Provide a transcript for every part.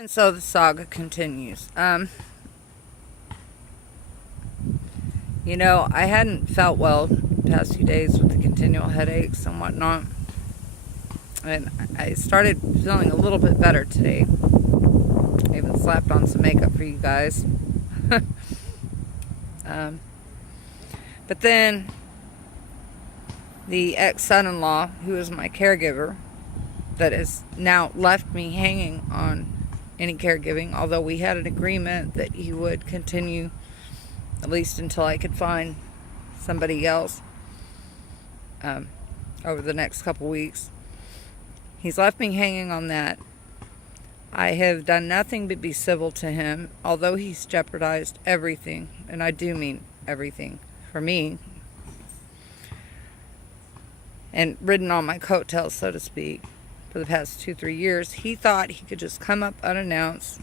And so the saga continues. I hadn't felt well the past few days with the continual headaches and whatnot. And I started feeling a little bit better today. I even slapped on some makeup for you guys. But then the ex-son-in-law, who is my caregiver, that has now left me hanging on any caregiving, although we had an agreement that he would continue at least until I could find somebody else over the next couple weeks. He's left me hanging on that. I have done nothing but be civil to him, although he's jeopardized everything, and I do mean everything, for me, and ridden on my coattails, so to speak, for the past 2-3 years. He thought he could just come up unannounced,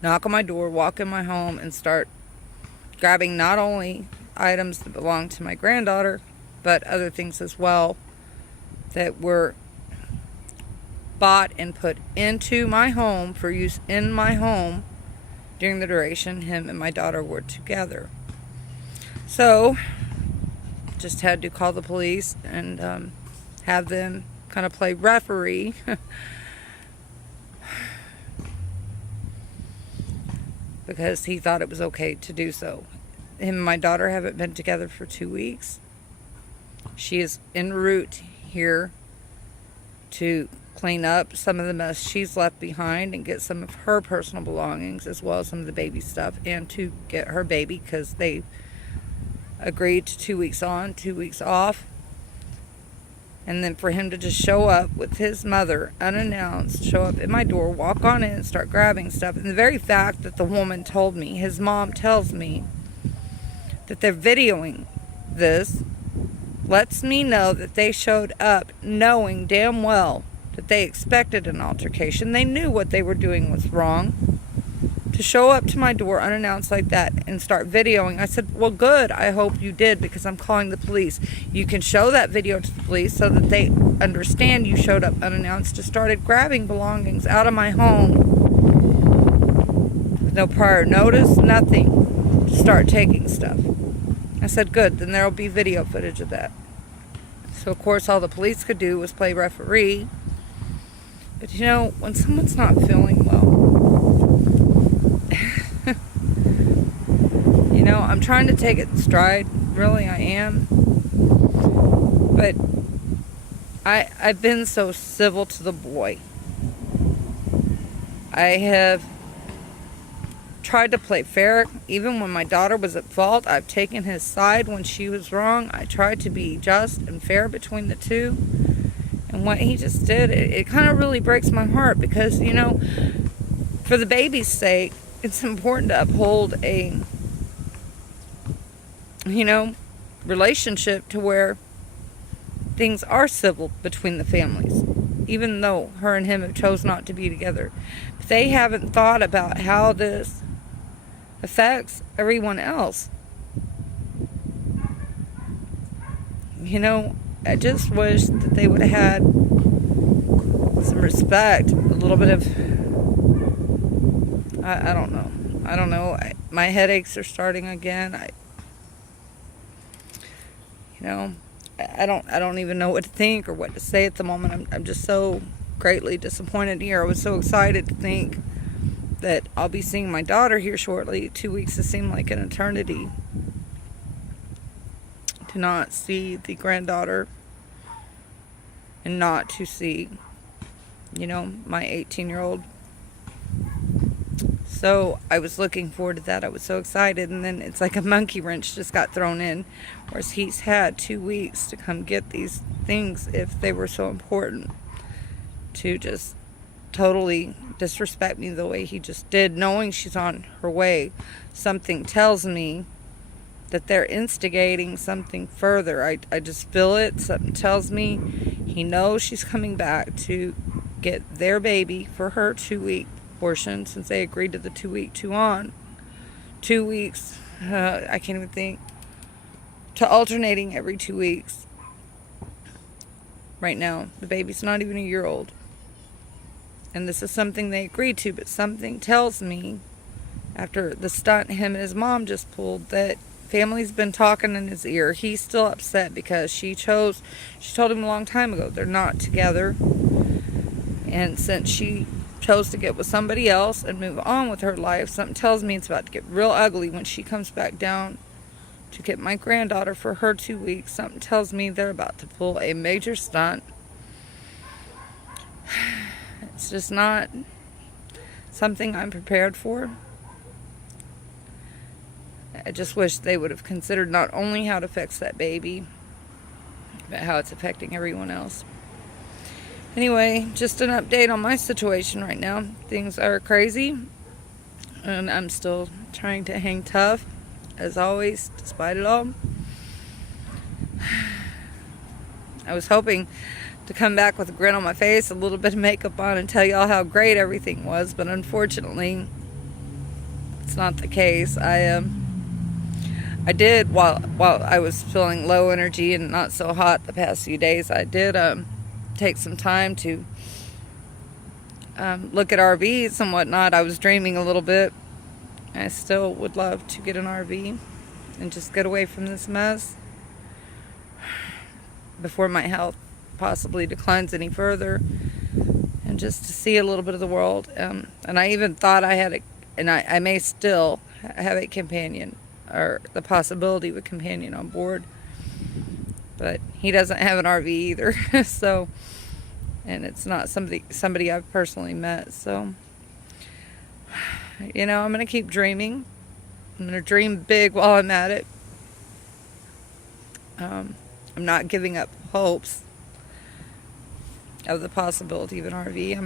knock on my door, walk in my home, and start grabbing not only items that belong to my granddaughter, but other things as well that were bought and put into my home for use in my home during the duration him and my daughter were together. So, just had to call the police and have them kind of play referee. Because he thought it was okay to do so. Him and my daughter haven't been together for 2 weeks. She is en route here to clean up some of the mess she's left behind and get some of her personal belongings as well as some of the baby stuff, and to get her baby, because they agreed to 2 weeks on, 2 weeks off. And then for him to just show up with his mother unannounced, show up at my door, walk on in and start grabbing stuff. And the very fact that the woman told me, his mom tells me, that they're videoing this, lets me know that they showed up knowing damn well that they expected an altercation. They knew what they were doing was wrong. To show up to my door unannounced like that and start videoing. I said, well, good, I hope you did, because I'm calling the police. You can show that video to the police so that they understand you showed up unannounced, just started grabbing belongings out of my home with no prior notice, nothing, to start taking stuff. I said, good, then there will be video footage of that. So, of course, all the police could do was play referee. But, when someone's not feeling well, I'm trying to take it in stride. Really, I am. But I've been so civil to the boy. I have tried to play fair. Even when my daughter was at fault, I've taken his side when she was wrong. I tried to be just and fair between the two. And what he just did, it kind of really breaks my heart, because, for the baby's sake, it's important to uphold a relationship to where things are civil between the families, even though her and him have chose not to be together. But they haven't thought about how this affects everyone else. I just wish that they would have had some respect, a little bit of, I don't know. My headaches are starting again. I don't even know what to think or what to say at the moment. I'm just so greatly disappointed here. I was so excited to think that I'll be seeing my daughter here shortly. 2 weeks has seemed like an eternity. To not see the granddaughter and not to see, my 18-year-old. So I was looking forward to that. I was so excited, and then it's like a monkey wrench just got thrown in, whereas he's had 2 weeks to come get these things if they were so important, to just totally disrespect me the way he just did, knowing she's on her way. Something tells me that they're instigating something further. I just feel it. Something tells me he knows she's coming back to get their baby for her 2-week portion, since they agreed to the 2-week, 2 weeks. I can't even think. To alternating every 2 weeks. Right now, the baby's not even a year old. And this is something they agreed to, but something tells me, after the stunt him and his mom just pulled, that family's been talking in his ear. He's still upset because she told him a long time ago they're not together. And since she chose to get with somebody else and move on with her life, something tells me it's about to get real ugly when she comes back down to get my granddaughter for her 2 weeks. Something tells me they're about to pull a major stunt. It's just not something I'm prepared for. I just wish they would have considered not only how it affects that baby, but how it's affecting everyone else. Anyway, just an update on my situation right now. Things are crazy, and I'm still trying to hang tough, as always, despite it all. I was hoping to come back with a grin on my face, a little bit of makeup on, and tell y'all how great everything was, but unfortunately, it's not the case. I did, while I was feeling low energy and not so hot the past few days, I did take some time to look at RVs and whatnot. I was dreaming a little bit. I still would love to get an RV and just get away from this mess before my health possibly declines any further, and just to see a little bit of the world. And I even thought I had I may still have a companion, or the possibility of a companion on board, but he doesn't have an RV either. So, and it's not somebody I've personally met. So, I'm gonna keep dreaming. I'm gonna dream big while I'm at it. I'm not giving up hopes of the possibility of an RV.